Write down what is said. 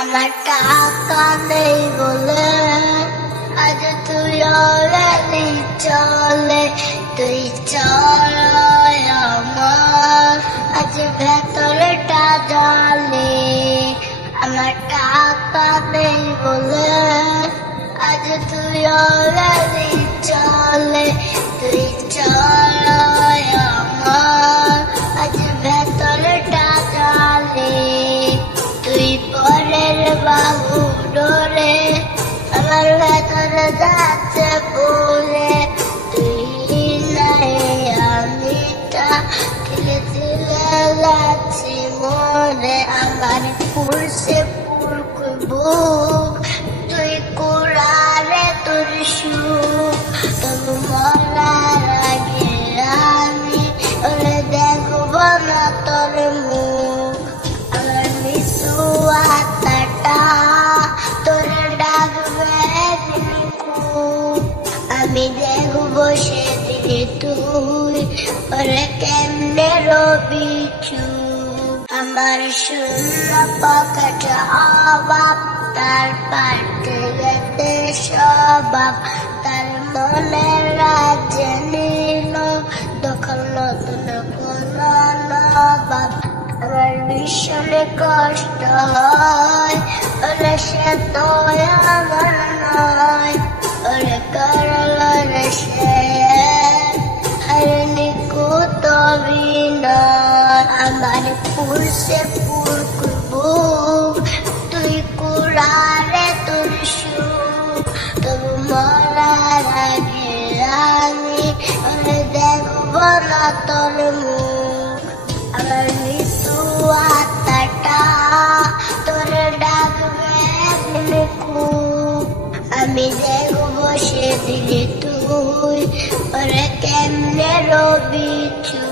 আমার টাকা নেই বলে আজ তুই অলরেডি চলে তুই চলায় আমার আজ ভেতরটা জালে আমার টাকা নেই বলে আজ তুই অলরেডি চলে তুই চলায় আমার আজ ভেতরটা জালে তুই পরের বাহু ডোরে আমার ভেতরে যাচ্ছে বলে তুই নাই আমিটা ধীরে ধীরে যাচ্ছি মনে আমার পুরসে পুরকুই বুক তুই কুড়ারে তোর সুখ তবু মরার আগে আমি ওরে দেখবো না তোর মুখ আমার মৃত্যু আত্মাটা তোরে ডাকবে খুব আমি দেখবো সেদিকে তুই ওরে কেমনে রবি চুপ আমার শূন্য পকেট অভাব তার পাল্টে গেছে স্বভাব তার মনের রাজ্যে নিল দখল নতুন কোন নবাব আমার ভীষণে কষ্ট হয় ওরে সে তো আমার নয় ওরে করল রে সে হরণি কুত বিনয় আমার পুরসে পুরকুই বুক তুই কুড়ারে তোর সুখ তবু মরার আগে আমি ওরে দেখবো না তোর মুখ আমার মৃত্যু আত্মাটা তোরে ডাকবে খুব আমি দেখবো সেদিকে তুই ওরে কেমনে রবি চুপ।